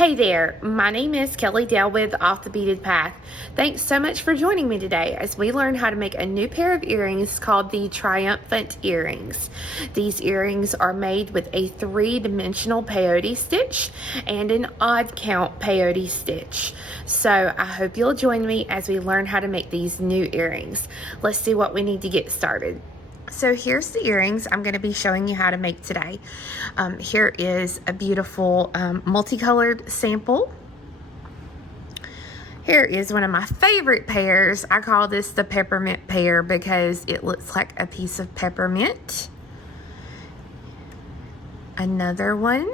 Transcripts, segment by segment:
Hey there, my name is Kelly Dale with Off the Beaded Path. Thanks so much for joining me today as we learn how to make a new pair of earrings called the Triumphant Earrings. These earrings are made with a 3-dimensional peyote stitch and an odd count peyote stitch. So I hope you'll join me as we learn how to make these new earrings. Let's see what we need to get started. So here's the earrings I'm going to be showing you how to make today. Here is a beautiful multicolored sample. Here is one of my favorite pears. I call this the Peppermint Pear because it looks like a piece of peppermint. Another one.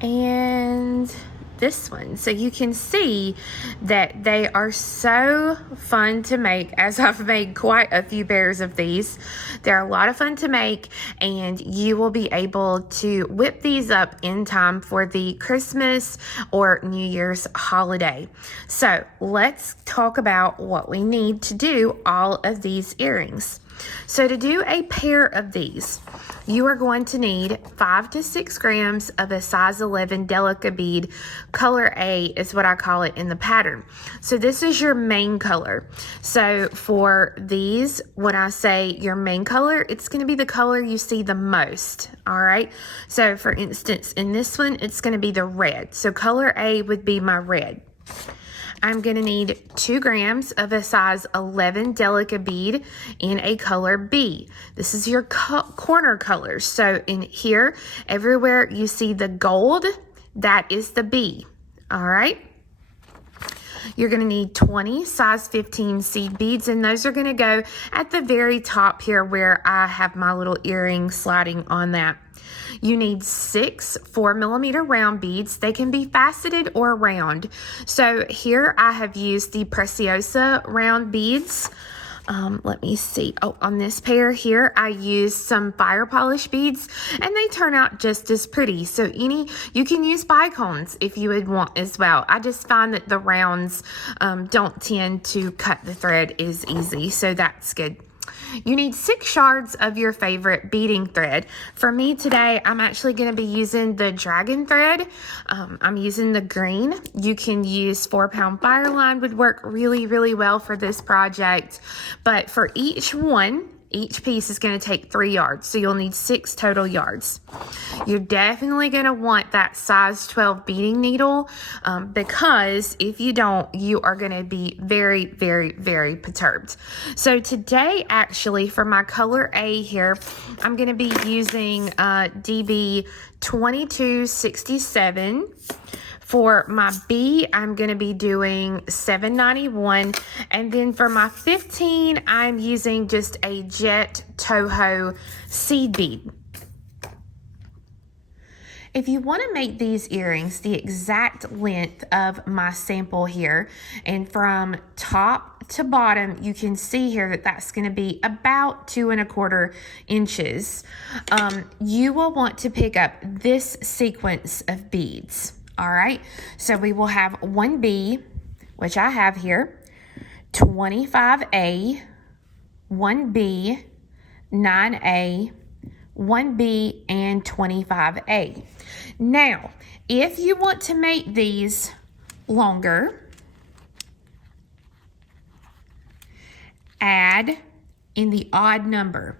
And this one. So you can see that they are so fun to make, as I've made quite a few pairs of these. They're a lot of fun to make, and you will be able to whip these up in time for the Christmas or New Year's holiday. So let's talk about what we need to do all of these earrings. So to do a pair of these, you are going to need 5 to 6 grams of a size 11 Delica bead. Color A is what I call it in the pattern. So this is your main color. So for these, when I say your main color, it's going to be the color you see the most. All right. So for instance, in this one, it's going to be the red. So color A would be my red. I'm going to need 2 grams of a size 11 Delica bead in a color B. This is your corner colors. So in here, everywhere you see the gold, that is the B. All right. You're going to need 20 size 15 seed beads, and those are going to go at the very top here where I have my little earring sliding on that. You need 6 4mm round beads. They can be faceted or round. So here I have used the Preciosa round beads. Let me see. Oh, on this pair here, I used some fire polish beads, and they turn out just as pretty. So you can use bicones if you would want as well. I just find that the rounds don't tend to cut the thread as easy, so that's good. You need 6 yards of your favorite beading thread. For me today, I'm actually going to be using the dragon thread. I'm using the green. You can use 4-pound fire line, would work really, really well for this project. But for each piece is going to take 3 yards, so you'll need 6 total yards. You're definitely going to want that size 12 beading needle because if you don't, you are going to be very, very, very perturbed. So today, actually, for my color A here, I'm going to be using DB 2267. For my B, I'm going to be doing 791. And then for my 15, I'm using just a Jet Toho seed bead. If you want to make these earrings the exact length of my sample here, and from top to bottom, you can see here that that's going to be about 2¼ inches. You will want to pick up this sequence of beads. All right, so we will have 1B, which I have here, 25A, 1B, 9A, 1B, and 25A. Now, if you want to make these longer, add in the odd number,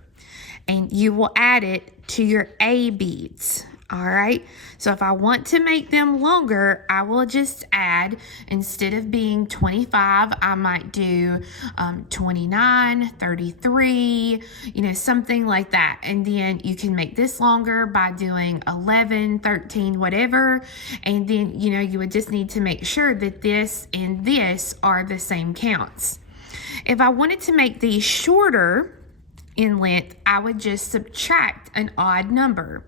and you will add it to your A beads. All right, so if I want to make them longer, I will just add, instead of being 25, I might do 29, 33, something like that. And then you can make this longer by doing 11, 13, whatever. And then, you would just need to make sure that this and this are the same counts. If I wanted to make these shorter in length, I would just subtract an odd number.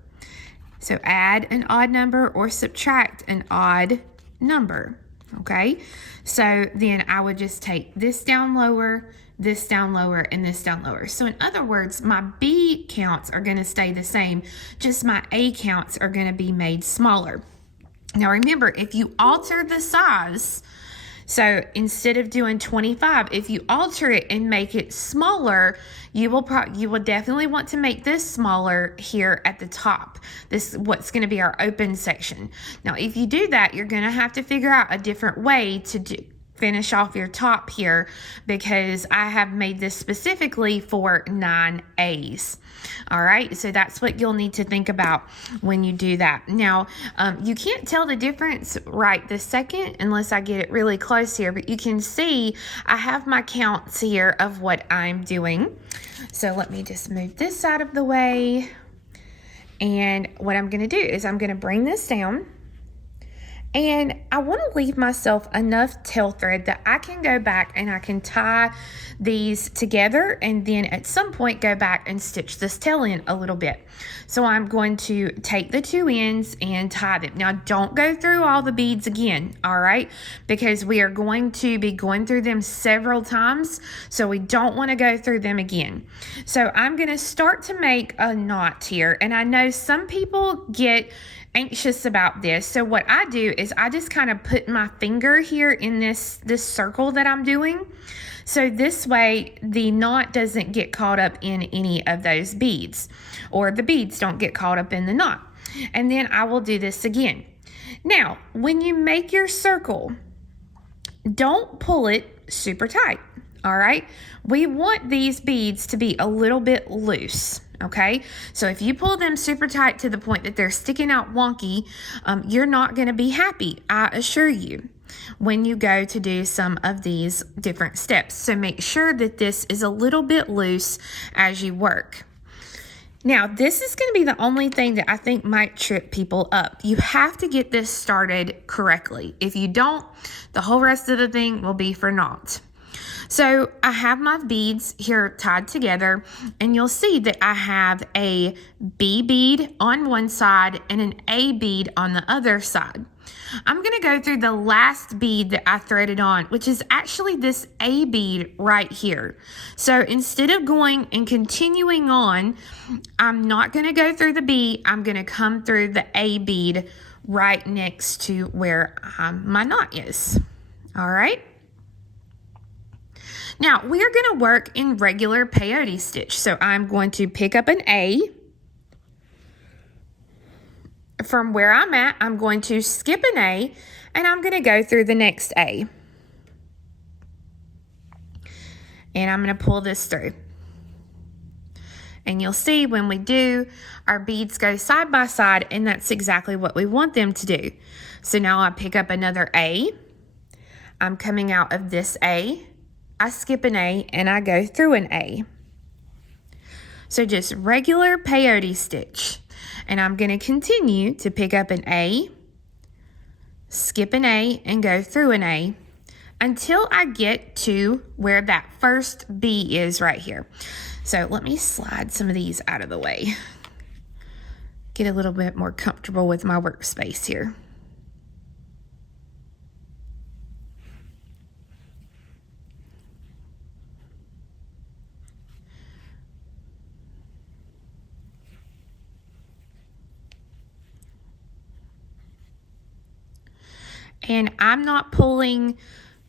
So add an odd number or subtract an odd number, okay? So then I would just take this down lower, and this down lower. So in other words, my B counts are going to stay the same, just my A counts are going to be made smaller. Now remember, if you alter the size, So instead of doing 25, if you alter it and make it smaller, you will definitely want to make this smaller here at the top. This is what's going to be our open section. Now, if you do that, you're going to have to figure out a different way to finish off your top here, because I have made this specifically for 9As. All right, so that's what you'll need to think about when you do that. Now, you can't tell the difference right this second unless I get it really close here, but you can see I have my counts here of what I'm doing. So let me just move this out of the way. And what I'm going to do is I'm going to bring this down. And I want to leave myself enough tail thread that I can go back and I can tie these together, and then at some point go back and stitch this tail in a little bit. So I'm going to take the two ends and tie them. Now, don't go through all the beads again, all right? Because we are going to be going through them several times, so we don't want to go through them again. So I'm going to start to make a knot here, and I know some people get anxious about this. So what I do is I just kind of put my finger here in this circle that I'm doing. So this way the knot doesn't get caught up in any of those beads, or the beads don't get caught up in the knot. And then I will do this again. Now, when you make your circle, don't pull it super tight. All right. We want these beads to be a little bit loose. Okay. So if you pull them super tight to the point that they're sticking out wonky, you're not going to be happy, I assure you, when you go to do some of these different steps. So make sure that this is a little bit loose as you work. Now, this is going to be the only thing that I think might trip people up. You have to get this started correctly. If you don't, the whole rest of the thing will be for naught. So I have my beads here tied together, and you'll see that I have a B bead on one side and an A bead on the other side. I'm going to go through the last bead that I threaded on, which is actually this A bead right here. So instead of going and continuing on, I'm not going to go through the B. I'm going to come through the A bead right next to where my knot is. All right. Now, we are going to work in regular peyote stitch. So I'm going to pick up an A. From where I'm at, I'm going to skip an A, and I'm going to go through the next A. And I'm going to pull this through. And you'll see when we do, our beads go side by side, and that's exactly what we want them to do. So now I pick up another A. I'm coming out of this A. I skip an A, and I go through an A. So just regular peyote stitch. And I'm going to continue to pick up an A, skip an A, and go through an A until I get to where that first B is right here. So let me slide some of these out of the way. Get a little bit more comfortable with my workspace here. And I'm not pulling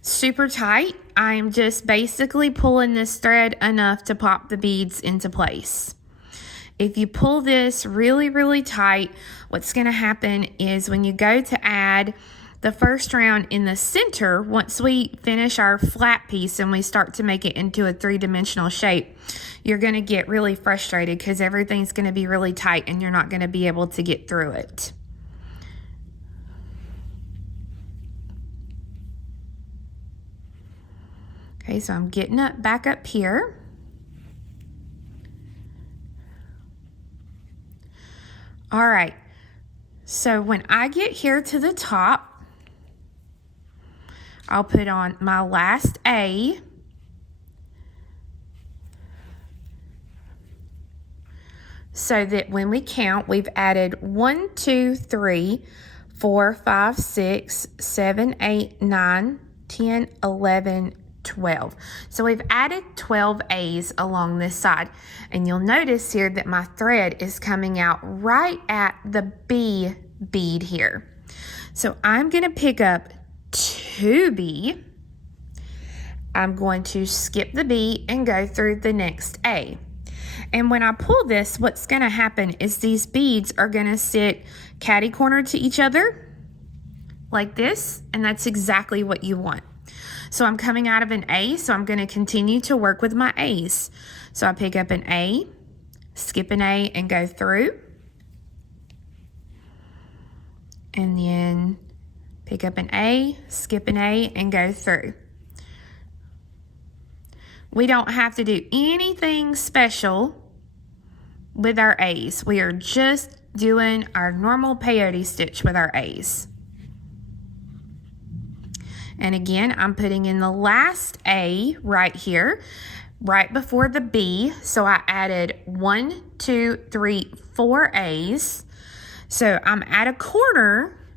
super tight. I'm just basically pulling this thread enough to pop the beads into place. If you pull this really, really tight, what's going to happen is when you go to add the first round in the center, once we finish our flat piece and we start to make it into a three-dimensional shape, you're going to get really frustrated because everything's going to be really tight and you're not going to be able to get through it. Okay, so I'm getting back up here. All right, so when I get here to the top, I'll put on my last A. So that when we count, we've added 1, 2, 3, 4, 5, 6, 7, 8, 9, 10, 11, 12. So we've added 12 A's along this side, and you'll notice here that my thread is coming out right at the B bead here. So I'm going to pick up 2 2B, I'm going to skip the B and go through the next A. And when I pull this, what's going to happen is these beads are going to sit catty-corner to each other like this, and that's exactly what you want. So I'm coming out of an A, so I'm going to continue to work with my A's. So I pick up an A, skip an A, and go through. And then pick up an A, skip an A, and go through. We don't have to do anything special with our A's. We are just doing our normal peyote stitch with our A's. And again, I'm putting in the last A right here, right before the B. So I added 1, 2, 3, 4 A's. So I'm at a corner,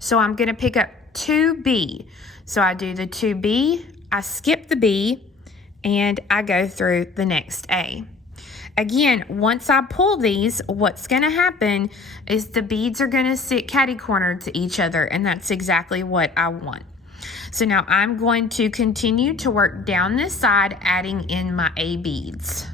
so I'm going to pick up 2B. So I do the 2B, I skip the B, and I go through the next A. Again, once I pull these, what's going to happen is the beads are going to sit catty-cornered to each other, and that's exactly what I want. So now I'm going to continue to work down this side, adding in my A beads.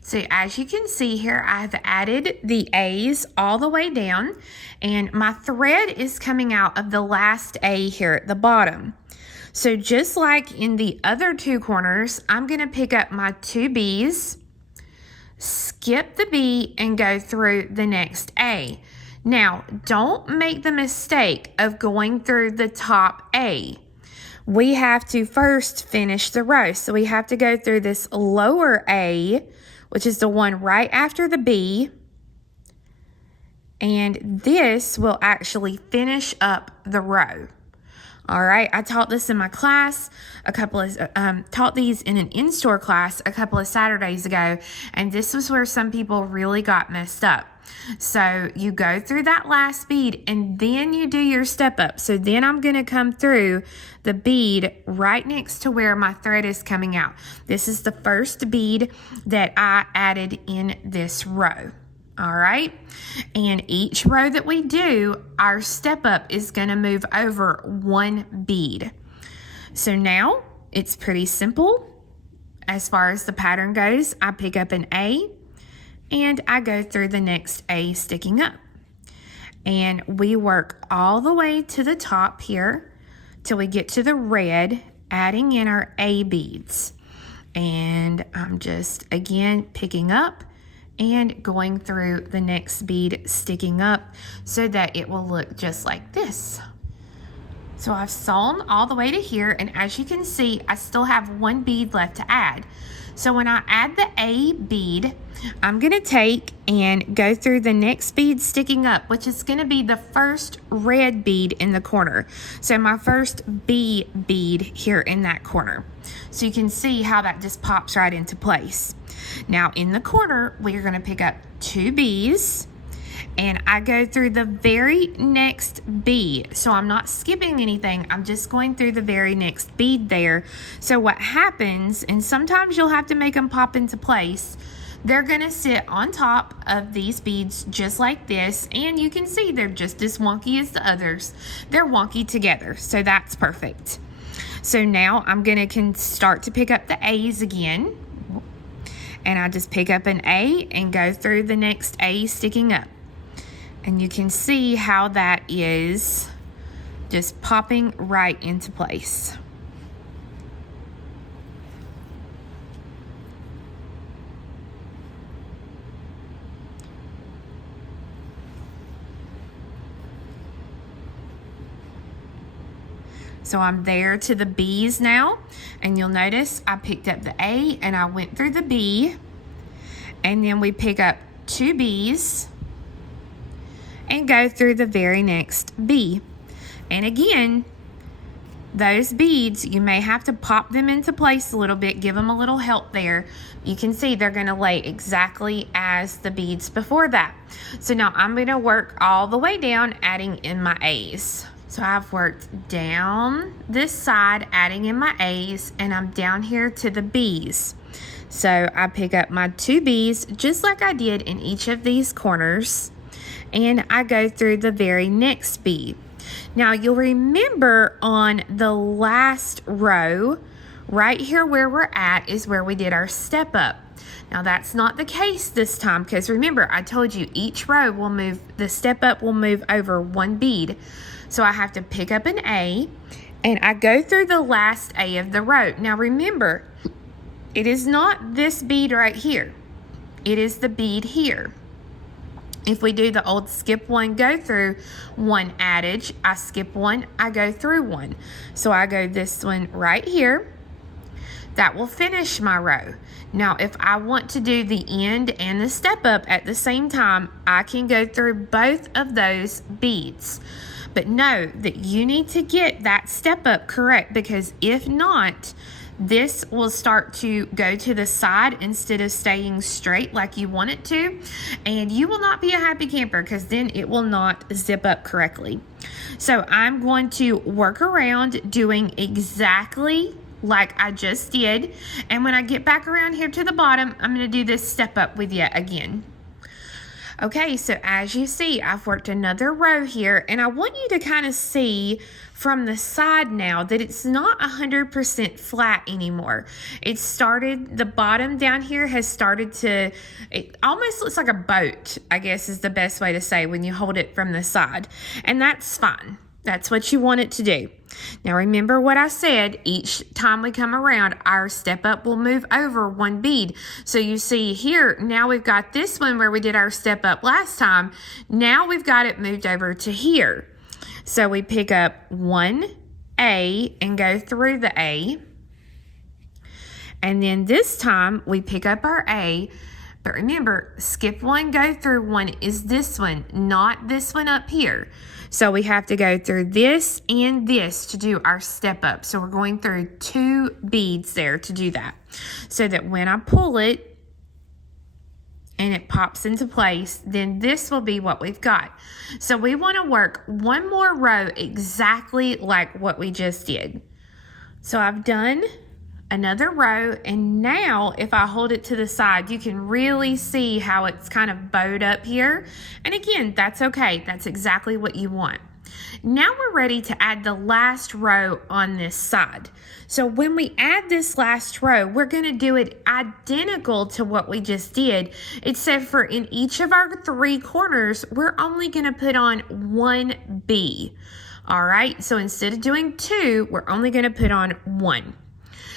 So as you can see here, I've added the A's all the way down, and my thread is coming out of the last A here at the bottom. So just like in the other two corners, I'm going to pick up my 2 B's, skip the B, and go through the next A. Now, don't make the mistake of going through the top A. We have to first finish the row. So we have to go through this lower A, which is the one right after the B. And this will actually finish up the row. All right, I taught this in my class taught these in an in-store class a couple of Saturdays ago, and this was where some people really got messed up. So you go through that last bead, and then you do your step up. So then I'm going to come through the bead right next to where my thread is coming out. This is the first bead that I added in this row. All right, and each row that we do, our step up is going to move over 1 bead. So now it's pretty simple. As far as the pattern goes, I pick up an A and I go through the next A sticking up. And we work all the way to the top here till we get to the red, adding in our A beads. And I'm just, again, picking up and going through the next bead sticking up so that it will look just like this. So I've sewn all the way to here, and as you can see, I still have 1 bead left to add. So when I add the A bead, I'm going to take and go through the next bead sticking up, which is going to be the first red bead in the corner. So my first B bead here in that corner. So you can see how that just pops right into place. Now in the corner, we are going to pick up 2 B's, and I go through the very next B. So I'm not skipping anything. I'm just going through the very next bead there. So what happens, and sometimes you'll have to make them pop into place, they're going to sit on top of these beads just like this, and you can see they're just as wonky as the others. They're wonky together, so that's perfect. So now I'm going to start to pick up the A's again, and I just pick up an A and go through the next A sticking up. And you can see how that is just popping right into place. So I'm there to the B's now, and you'll notice I picked up the A and I went through the B, and then we pick up 2 B's and go through the very next B. And again, those beads, you may have to pop them into place a little bit, give them a little help there. You can see they're going to lay exactly as the beads before that. So now I'm going to work all the way down, adding in my A's. So I've worked down this side, adding in my A's, and I'm down here to the B's. So I pick up my 2 B's, just like I did in each of these corners, and I go through the very next B. Now you'll remember on the last row, right here where we're at is where we did our step up. Now that's not the case this time, because remember I told you each row will move, the step up will move over one bead. So I have to pick up an A and I go through the last A of the row. Now remember, it is not this bead right here. It is the bead here. If we do the old skip one, go through one adage, I skip one, I go through one. So I go this one right here. That will finish my row. Now, if I want to do the end and the step up at the same time, I can go through both of those beads. But know that you need to get that step up correct, because if not, this will start to go to the side instead of staying straight like you want it to, and you will not be a happy camper, because then it will not zip up correctly. So I'm going to work around doing exactly like I just did, and when I get back around here to the bottom, I'm going to do this step up with you again. Okay, so as you see, I've worked another row here, and I want you to kind of see from the side now that it's not 100% flat anymore. It started, the bottom down here has started to, it almost looks like a boat, I guess is the best way to say when you hold it from the side. And that's fine. That's what you want it to do. Now remember what I said, each time we come around, our step up will move over one bead. So you see here, now we've got this one where we did our step up last time. Now we've got it moved over to here. So we pick up one A and go through the A. And then this time we pick up our A. But remember, skip one, go through one is this one, not this one up here. So we have to go through this and this to do our step up. So we're going through two beads there to do that. So that when I pull it and it pops into place, then this will be what we've got. So we want to work one more row exactly like what we just did. So I've done another row, and now if I hold it to the side, you can really see how it's kind of bowed up here. And again, that's okay. That's exactly what you want. Now we're ready to add the last row on this side. So when we add this last row, we're going to do it identical to what we just did, except for in each of our three corners, we're only going to put on one B. All right, so instead of doing two, we're only going to put on one.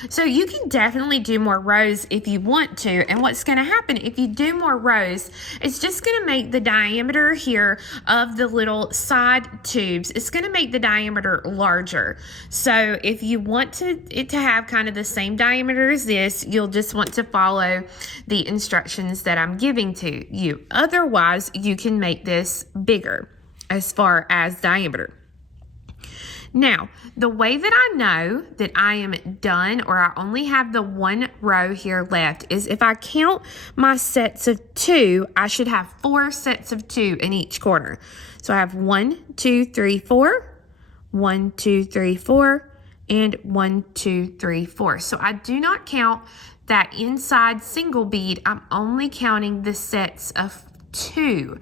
So you can definitely do more rows if you want to, and what's going to happen if you do more rows, it's just going to make the diameter here of the little side tubes, it's going to make the diameter larger. So if you want it to have kind of the same diameter as this, you'll just want to follow the instructions that I'm giving to you. Otherwise, you can make this bigger as far as diameter. Now, the way that I know that I am done, or I only have the one row here left, is if I count my sets of two, I should have 4 sets of 2 in each corner. So I have 1, 2, 3, 4, 1, 2, 3, 4, and 1, 2, 3, 4. So I do not count that inside single bead. I'm only counting the sets of 2.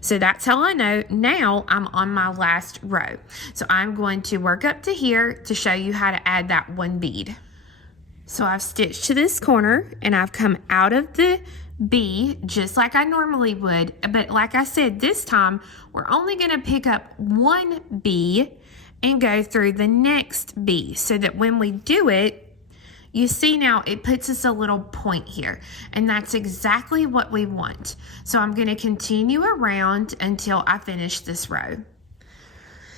So that's how I know now I'm on my last row. So I'm going to work up to here to show you how to add that one bead. So I've stitched to this corner and I've come out of the B just like I normally would. But like I said, this time we're only going to pick up one B and go through the next B, so that when we do it, you see now it puts us a little point here, and that's exactly what we want. So I'm going to continue around until I finish this row.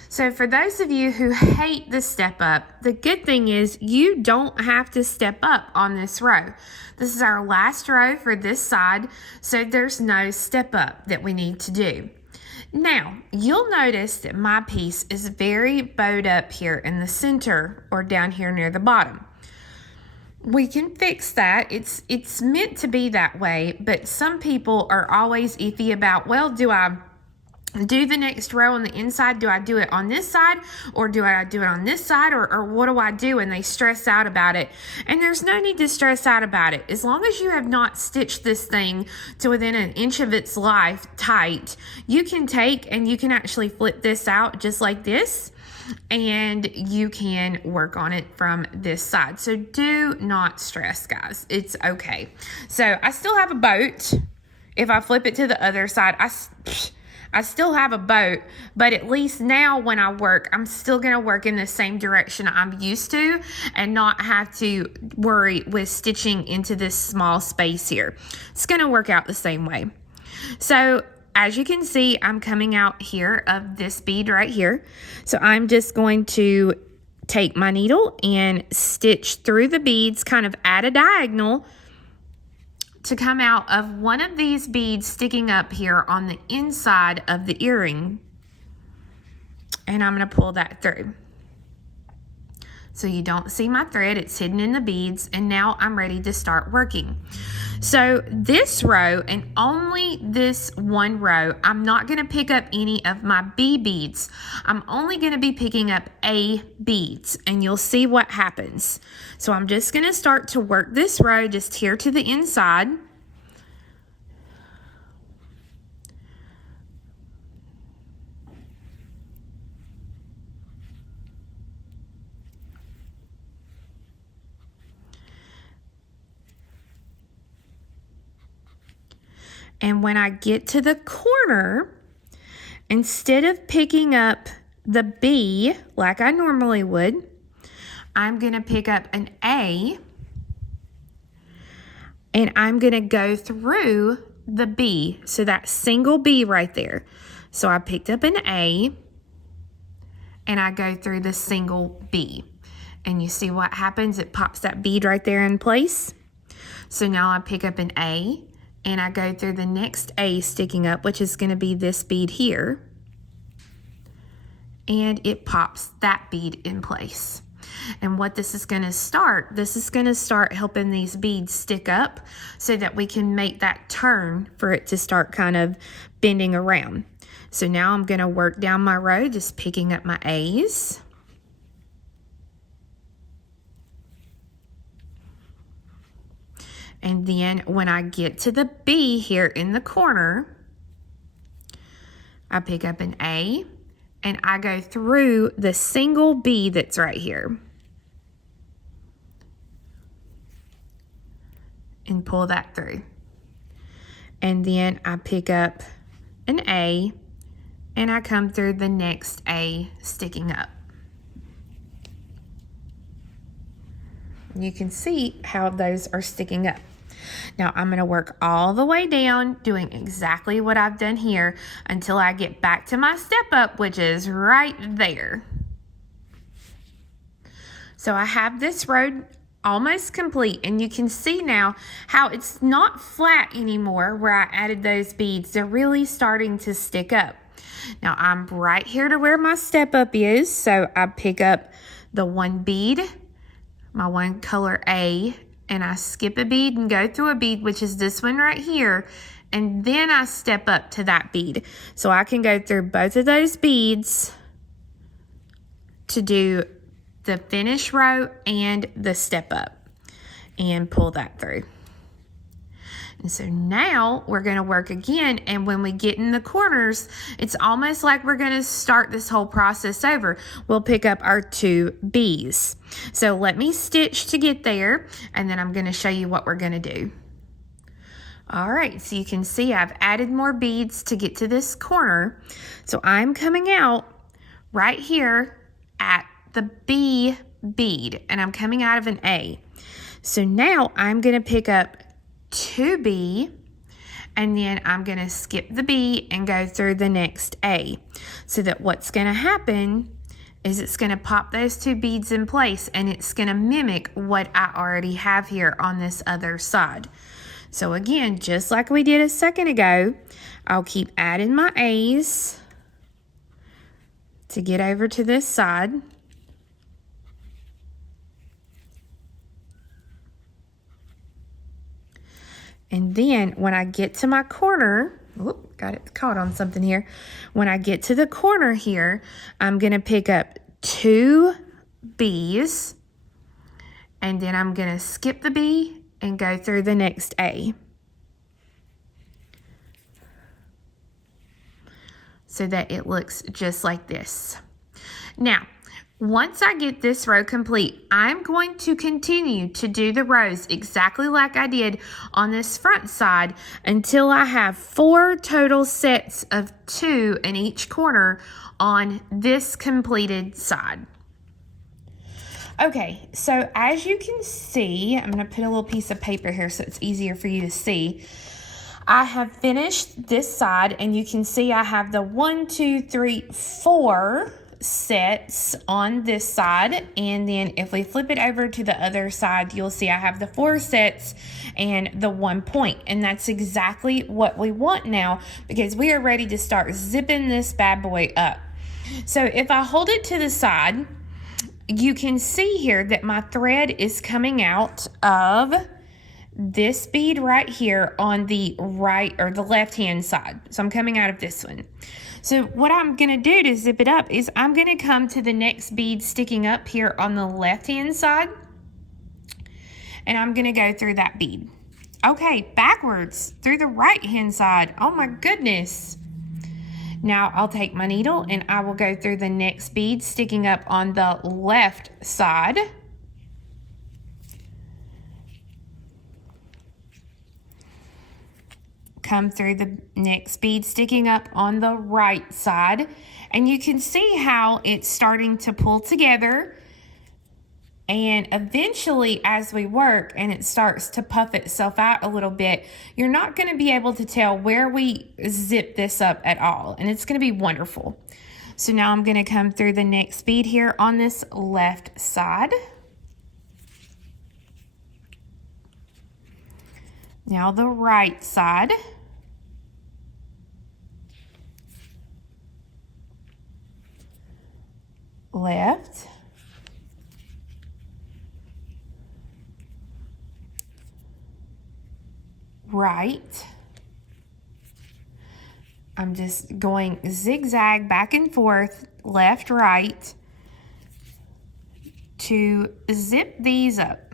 So for those of you who hate the step up, the good thing is you don't have to step up on this row. This is our last row for this side, so there's no step up that we need to do. Now, you'll notice that my piece is very bowed up here in the center or down here near the bottom. We can fix that. It's meant to be that way, but some people are always iffy about, well, do I do the next row on the inside. Do I do it on this side, or do I do it on this side, or what do I do? And they stress out about it. And there's no need to stress out about it. As long as you have not stitched this thing to within an inch of its life tight, you can take and you can actually flip this out just like this, and you can work on it from this side. So do not stress, guys. It's okay. So I still have a boat. If I flip it to the other side, I still have a boat, but at least now when I work, I'm still going to work in the same direction I'm used to and not have to worry with stitching into this small space here. It's going to work out the same way. So as you can see, I'm coming out here of this bead right here. So I'm just going to take my needle and stitch through the beads kind of at a diagonal to come out of one of these beads sticking up here on the inside of the earring. And I'm going to pull that through. So you don't see my thread, it's hidden in the beads, and now I'm ready to start working. So this row, and only this one row, I'm not going to pick up any of my B beads. I'm only going to be picking up A beads, and you'll see what happens. So I'm just going to start to work this row just here to the inside. And when I get to the corner, instead of picking up the B like I normally would, I'm going to pick up an A, and I'm going to go through the B. So that single B right there. So I picked up an A, and I go through the single B. And you see what happens? It pops that bead right there in place. So now I pick up an A, and I go through the next A sticking up, which is going to be this bead here. And it pops that bead in place. And what this is going to start helping these beads stick up so that we can make that turn for it to start kind of bending around. So now I'm going to work down my row, just picking up my A's. And then when I get to the B here in the corner, I pick up an A, and I go through the single B that's right here. And pull that through. And then I pick up an A, and I come through the next A sticking up. You can see how those are sticking up. Now I'm going to work all the way down doing exactly what I've done here until I get back to my step up, which is right there. So I have this row almost complete, and you can see now how it's not flat anymore where I added those beads. They're really starting to stick up. Now I'm right here to where my step up is, so I pick up the one bead, my one color A, and I skip a bead and go through a bead, which is this one right here, and then I step up to that bead. So I can go through both of those beads to do the finish row and the step up and pull that through. And so now we're going to work again, and when we get in the corners, it's almost like we're going to start this whole process over. We'll pick up our two B's. So let me stitch to get there, and then I'm going to show you what we're going to do. All right, so you can see I've added more beads to get to this corner. So I'm coming out right here at the B bead, and I'm coming out of an A. So now I'm going to pick up 2B, and then I'm going to skip the B and go through the next A. So that what's going to happen is it's going to pop those two beads in place, and it's going to mimic what I already have here on this other side. So again, just like we did a second ago, I'll keep adding my A's to get over to this side. And then when I get to my corner, whoop, got it caught on something here. When I get to the corner here, I'm going to pick up 2 B's, and then I'm going to skip the B and go through the next A. So that it looks just like this. Now, once I get this row complete, I'm going to continue to do the rows exactly like I did on this front side until I have 4 total sets of 2 in each corner on this completed side. Okay, so as you can see, I'm going to put a little piece of paper here so it's easier for you to see. I have finished this side, and you can see I have the 1, 2, 3, 4 sets on this side, and then if we flip it over to the other side, you'll see I have the 4 sets and the 1 point, and that's exactly what we want now because we are ready to start zipping this bad boy up. So if I hold it to the side, you can see here that my thread is coming out of this bead right here on the right or the left hand side. So I'm coming out of this one. So what I'm going to do to zip it up is I'm going to come to the next bead sticking up here on the left hand side, and I'm going to go through that bead. Okay, backwards through the right hand side. Oh my goodness. Now I'll take my needle and I will go through the next bead sticking up on the left side. Come through the next bead sticking up on the right side, and you can see how it's starting to pull together, and eventually as we work and it starts to puff itself out a little bit, you're not going to be able to tell where we zip this up at all, and it's going to be wonderful. So now I'm going to come through the next bead here on this left side. Now the right side. Left. Right. I'm just going zigzag back and forth, left, right, to zip these up.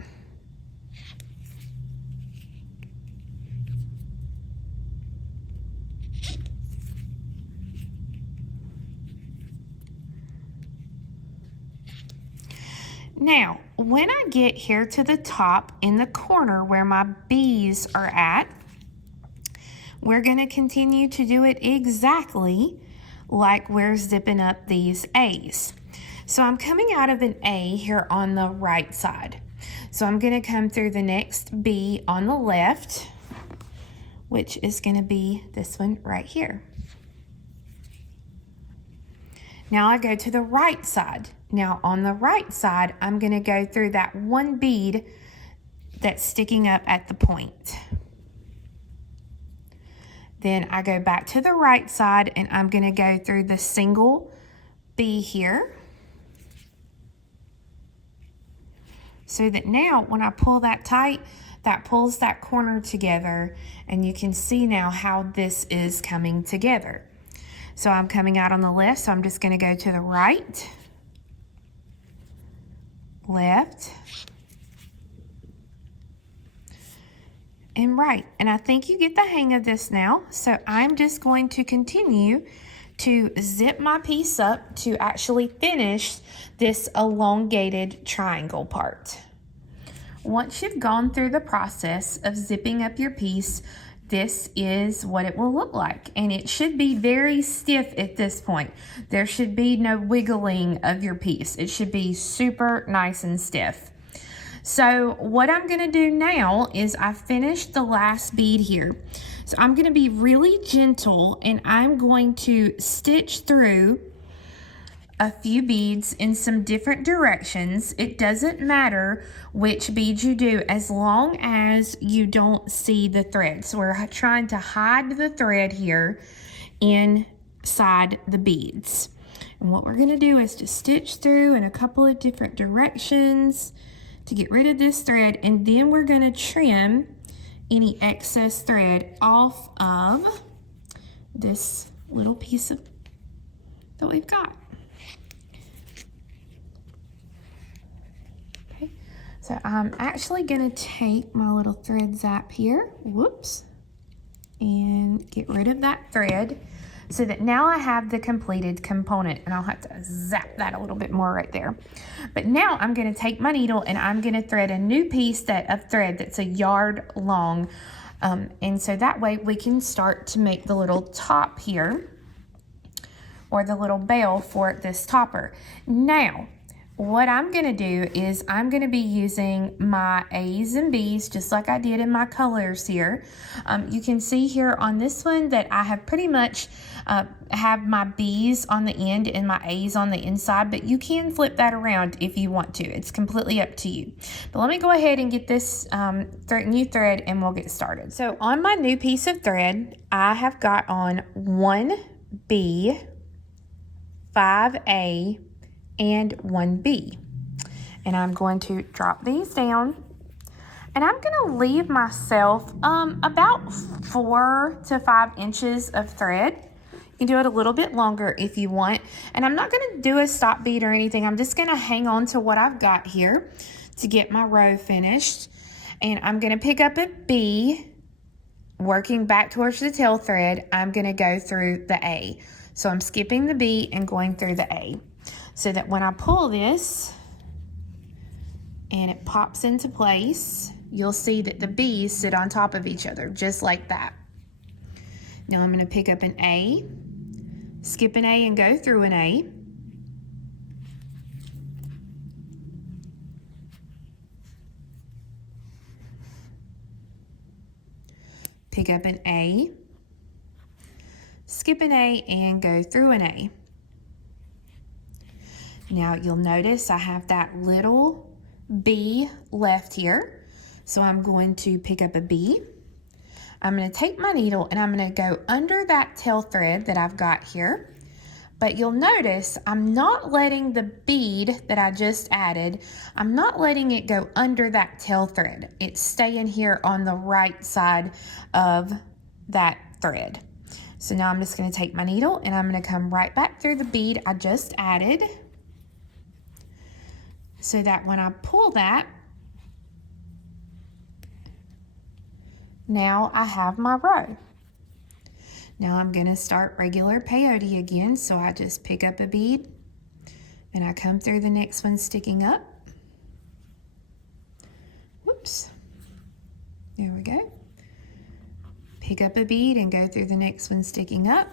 Now, when I get here to the top in the corner where my B's are at, we're going to continue to do it exactly like we're zipping up these A's. So I'm coming out of an A here on the right side. So I'm going to come through the next B on the left, which is going to be this one right here. Now I go to the right side. Now on the right side, I'm going to go through that 1 bead that's sticking up at the point. Then I go back to the right side and I'm going to go through the single B here. So that now when I pull that tight, that pulls that corner together, and you can see now how this is coming together. So I'm coming out on the left, so I'm just going to go to the right, left, and right. And I think you get the hang of this now. So I'm just going to continue to zip my piece up to actually finish this elongated triangle part. Once you've gone through the process of zipping up your piece, this is what it will look like, and it should be very stiff at this point. There should be no wiggling of your piece. It should be super nice and stiff. So what I'm going to do now is I finished the last bead here. So I'm going to be really gentle, and I'm going to stitch through a few beads in some different directions. It doesn't matter which bead you do as long as you don't see the thread. So we're trying to hide the thread here inside the beads. And what we're going to do is to stitch through in a couple of different directions to get rid of this thread, and then we're going to trim any excess thread off of this little piece of that we've got. Okay, so I'm actually gonna take my little thread zap here, whoops, and get rid of that thread so that now I have the completed component, and I'll have to zap that a little bit more right there. But now I'm gonna take my needle and I'm gonna thread a new piece of thread that's a yard long. And so that way we can start to make the little top here, or the little bell for this topper. Now, what I'm gonna do is I'm gonna be using my A's and B's just like I did in my colors here. You can see here on this one that I have pretty much have my B's on the end and my A's on the inside, but you can flip that around if you want to. It's completely up to you. But let me go ahead and get this new thread and we'll get started. So on my new piece of thread, I have got on 1B, 5A, and 1B. And I'm going to drop these down. And I'm going to leave myself about 4 to 5 inches of thread. You can do it a little bit longer if you want. And I'm not going to do a stop bead or anything. I'm just going to hang on to what I've got here to get my row finished. And I'm going to pick up a B, working back towards the tail thread. I'm going to go through the A. So I'm skipping the B and going through the A. So that when I pull this and it pops into place, you'll see that the B's sit on top of each other, just like that. Now I'm going to pick up an A, skip an A and go through an A. Pick up an A, skip an A and go through an A. Now you'll notice I have that little B left here. So I'm going to pick up a B. I'm going to take my needle and I'm going to go under that tail thread that I've got here. But you'll notice I'm not letting the bead that I just added, I'm not letting it go under that tail thread. It's staying here on the right side of that thread. So now I'm just going to take my needle and I'm going to come right back through the bead I just added, so that when I pull that, now I have my row. Now I'm going to start regular peyote again, so I just pick up a bead and I come through the next one sticking up. Whoops. There we go. Pick up a bead and go through the next one sticking up.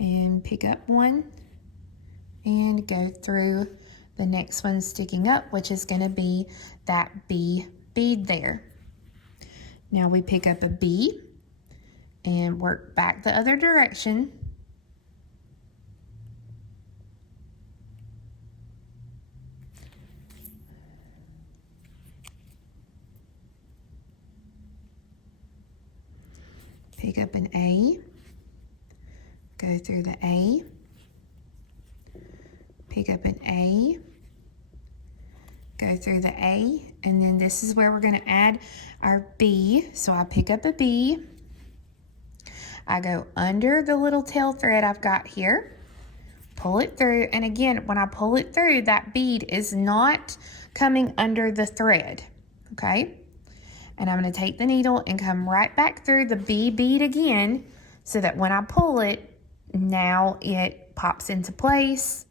And pick up one and go through the next one sticking up, which is going to be that B bead there. Now we pick up a B and work back the other direction. Pick up an A, go through the A, pick up an A, go through the A, and then this is where we're going to add our B. So I pick up a B, I go under the little tail thread I've got here, pull it through, and again, when I pull it through, that bead is not coming under the thread, okay? And I'm going to take the needle and come right back through the B bead again, so that when I pull it, now it pops into place.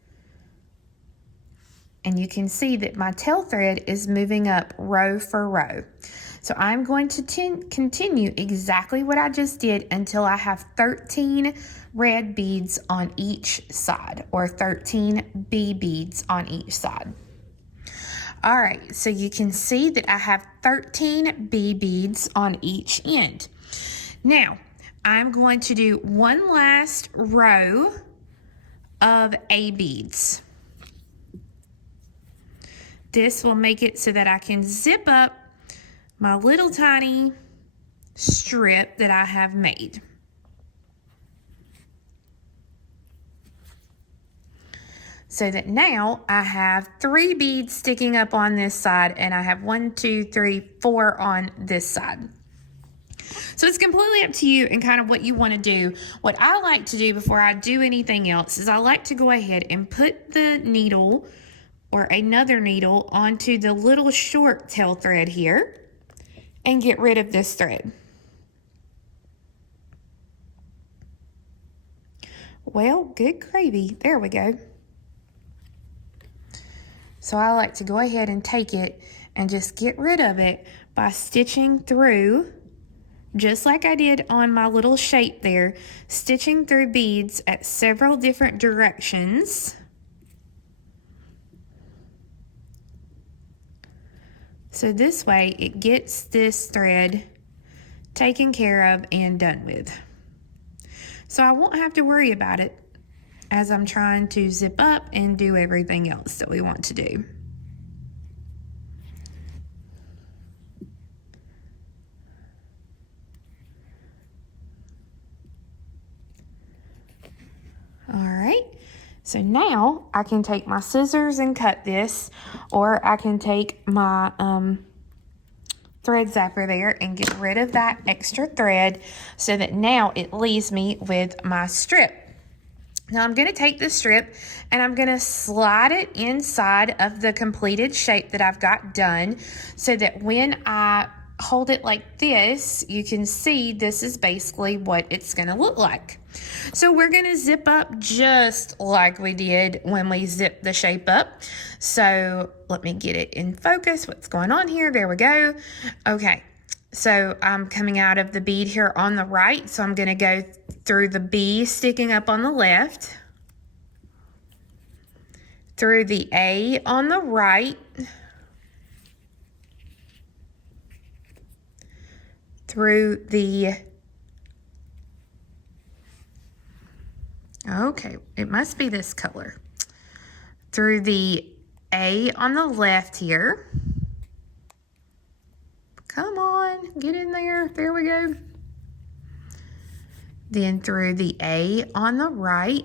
And you can see that my tail thread is moving up row for row. So I'm going to continue exactly what I just did until I have 13 red beads on each side, or 13 B beads on each side. All right, so you can see that I have 13 B beads on each end. Now, I'm going to do one last row of A beads. This will make it so that I can zip up my little tiny strip that I have made. so that now I have 3 beads sticking up on this side, and I have 1, 2, 3, 4 on this side. So it's completely up to you and kind of what you want to do. What I like to do before I do anything else is I like to go ahead and put the needle or another needle onto the little short tail thread here and get rid of this thread. Well, good gravy. There we go. So I like to go ahead and take it and just get rid of it by stitching through, just like I did on my little shape there, stitching through beads at several different directions. So this way it gets this thread taken care of and done with. So I won't have to worry about it as I'm trying to zip up and do everything else that we want to do. All right, so now I can take my scissors and cut this, or I can take my thread zapper there and get rid of that extra thread so that now it leaves me with my strip. Now I'm going to take the strip and I'm going to slide it inside of the completed shape that I've got done so that when I hold it like this, you can see this is basically what it's going to look like. So we're going to zip up just like we did when we zipped the shape up. So let me get it in focus. What's going on here? There we go. Okay. So I'm coming out of the bead here on the right. So I'm going to go through the B sticking up on the left, through the A on the right, through the, okay, it must be this color, through the A on the left here. Come on, get in there. There we go. Then through the A on the right,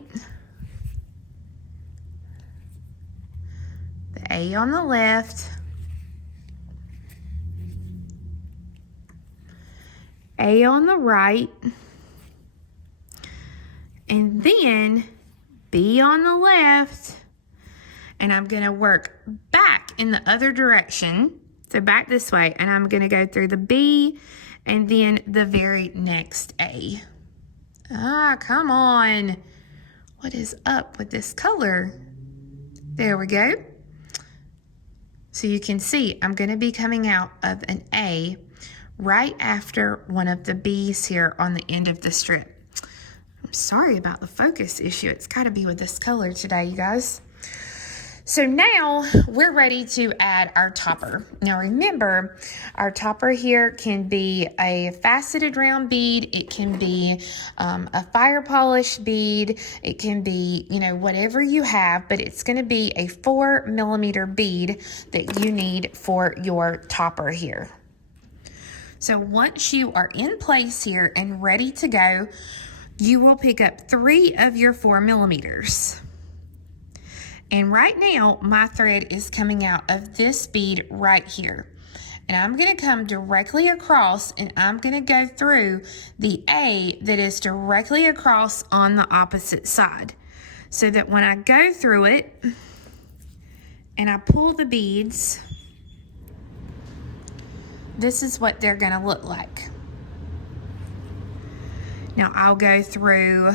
the A on the left, A on the right, and then B on the left, and I'm going to work back in the other direction, so back this way, and I'm going to go through the B and then the very next A. Ah, come on. What is up with this color? There we go. So you can see I'm going to be coming out of an A right after one of the B's here on the end of the strip. I'm sorry about the focus issue. It's got to be with this color today, you guys. So now we're ready to add our topper. Now remember, our topper here can be a faceted round bead. It can be a fire polish bead. It can be, you know, whatever you have, but it's going to be a 4mm bead that you need for your topper here. So once you are in place here and ready to go, you will pick up 3 of your 4mm. And right now, my thread is coming out of this bead right here. And I'm going to come directly across and I'm going to go through the A that is directly across on the opposite side. So that when I go through it and I pull the beads, this is what they're going to look like. Now I'll go through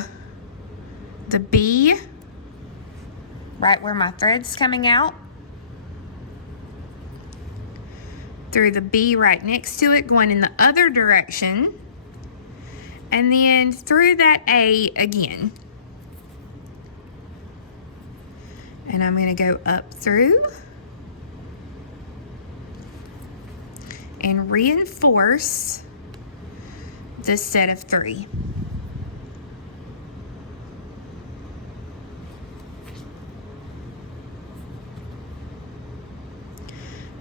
the B right where my thread's coming out, through the B right next to it going in the other direction, and then through that A again. And I'm going to go up through and reinforce this set of 3.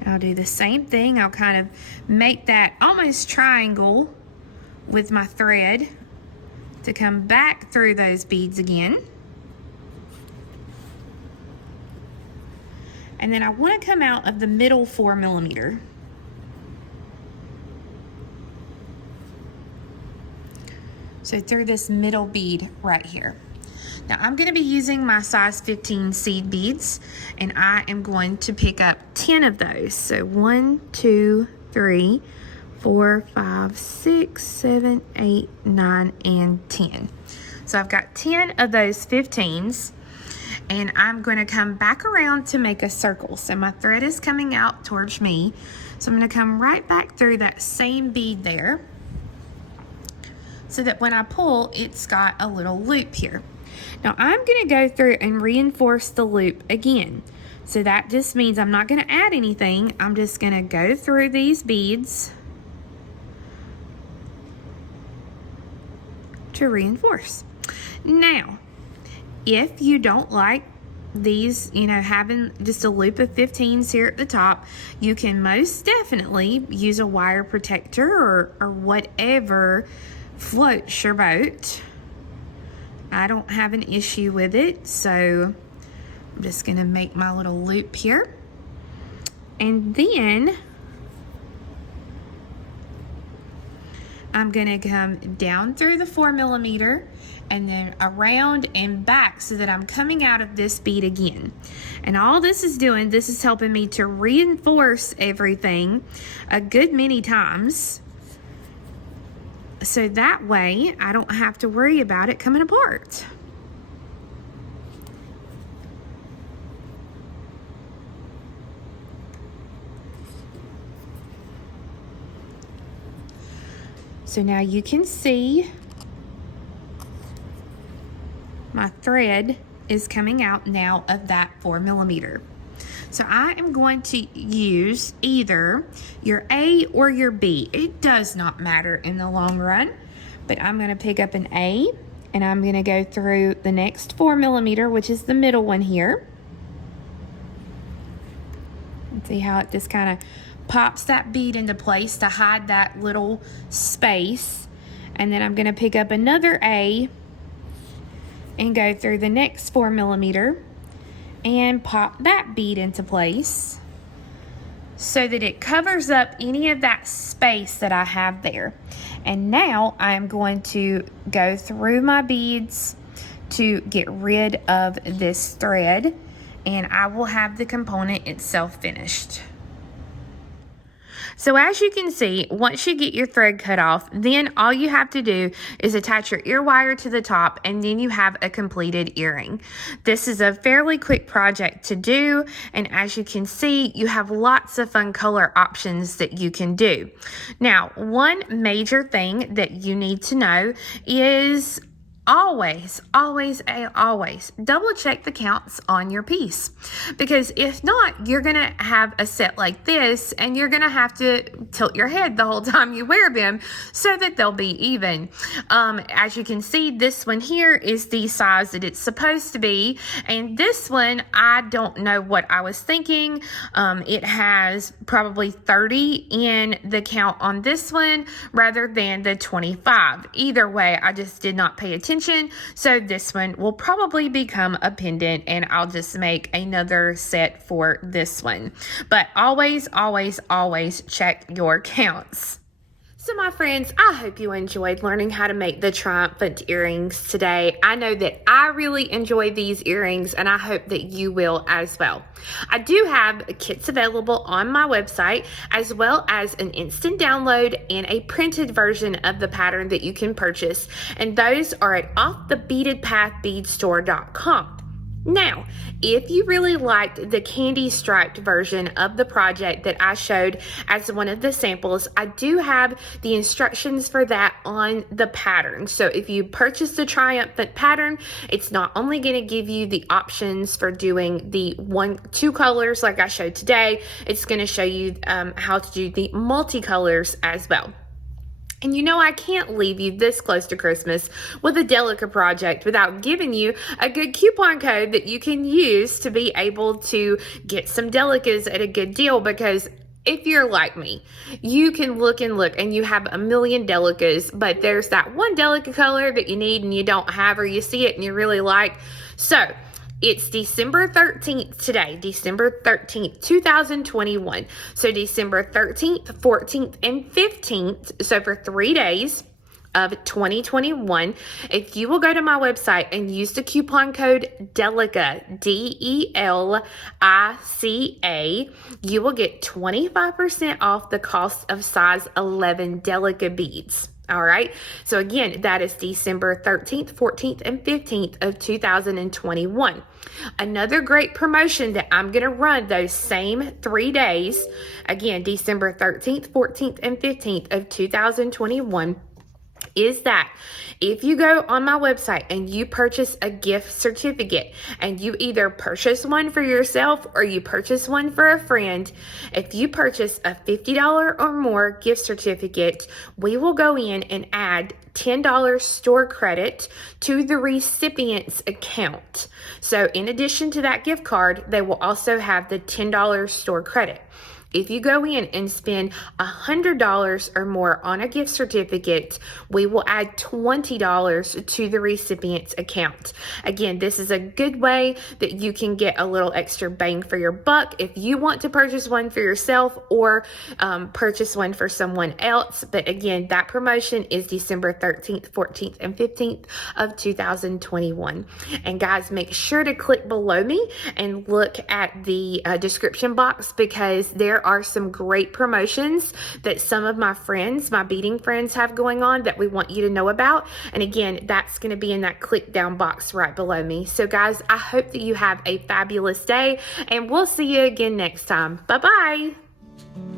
I'll do the same thing. I'll kind of make that almost triangle with my thread to come back through those beads again. And then I want to come out of the middle 4mm. So through this middle bead right here. Now I'm going to be using my size 15 seed beads, and I am going to pick up 10 of those. So 1, 2, 3, 4, 5, 6, 7, 8, 9, and 10. So I've got 10 of those 15s, and I'm going to come back around to make a circle. So my thread is coming out towards me. So I'm going to come right back through that same bead there, so that when I pull, it's got a little loop here. Now I'm going to go through and reinforce the loop again. So that just means I'm not going to add anything. I'm just going to go through these beads to reinforce. Now, if you don't like these, you know, having just a loop of 15s here at the top, you can most definitely use a wire protector or whatever floats your boat. I don't have an issue with it, so I'm just going to make my little loop here. And then I'm going to come down through the 4mm and then around and back so that I'm coming out of this bead again. And all this is doing, this is helping me to reinforce everything a good many times, so that way I don't have to worry about it coming apart. So now you can see my thread is coming out now of that 4mm. So I am going to use either your A or your B. It does not matter in the long run, but I'm going to pick up an A, and I'm going to go through the next 4mm, which is the middle one here. See how it just kind of pops that bead into place to hide that little space. And then I'm going to pick up another A and go through the next 4mm and pop that bead into place so that it covers up any of that space that I have there. And now I'm going to go through my beads to get rid of this thread, and I will have the component itself finished. So as you can see, once you get your thread cut off, then all you have to do is attach your ear wire to the top, and then you have a completed earring. This is a fairly quick project to do, and as you can see, you have lots of fun color options that you can do. Now, one major thing that you need to know is always double check the counts on your piece, because if not, you're gonna have a set like this and you're gonna have to tilt your head the whole time you wear them so that they'll be even. As you can see, this one here is the size that it's supposed to be, and this one, I don't know what I was thinking. It has probably 30 in the count on this one rather than the 25. Either way, I just did not pay attention. So this one will probably become a pendant, and I'll just make another set for this one. But always check your counts. So my friends, I hope you enjoyed learning how to make the Triumphant earrings today. I know that I really enjoy these earrings, and I hope that you will as well. I do have kits available on my website, as well as an instant download and a printed version of the pattern that you can purchase, and those are at offthebeadedpathbeadstore.com. Now, if you really liked the candy striped version of the project that I showed as one of the samples, I do have the instructions for that on the pattern. So if you purchase the Triumphant pattern, it's not only going to give you the options for doing the 2 colors like I showed today, it's going to show you how to do the multicolors as well. And you know, I can't leave you this close to Christmas with a Delica project without giving you a good coupon code that you can use to be able to get some Delicas at a good deal, because if you're like me, you can look and you have a million Delicas, but there's that one Delica color that you need and you don't have, or you see it and you really like. So It's December 13th today, December 13th, 2021. So December 13th, 14th, and 15th, so for 3 days of 2021, if you will go to my website and use the coupon code DELICA, DELICA, you will get 25% off the cost of size 11 Delica beads. All right. So again, that is December 13th, 14th, and 15th of 2021. Another great promotion that I'm going to run those same 3 days, again, December 13th, 14th, and 15th of 2021, is that if you go on my website and you purchase a gift certificate and you either purchase one for yourself or you purchase one for a friend, if you purchase a $50 or more gift certificate, we will go in and add $10 store credit to the recipient's account. So in addition to that gift card, they will also have the $10 store credit. If you go in and spend $100 or more on a gift certificate, we will add $20 to the recipient's account. Again, this is a good way that you can get a little extra bang for your buck if you want to purchase one for yourself or purchase one for someone else. But again, that promotion is December 13th, 14th, and 15th of 2021. And guys, make sure to click below me and look at the description box, because there are some great promotions that some of my friends, my beading friends, have going on that we want you to know about. And again, that's going to be in that click down box right below me. So guys, I hope that you have a fabulous day, and we'll see you again next time. Bye-bye.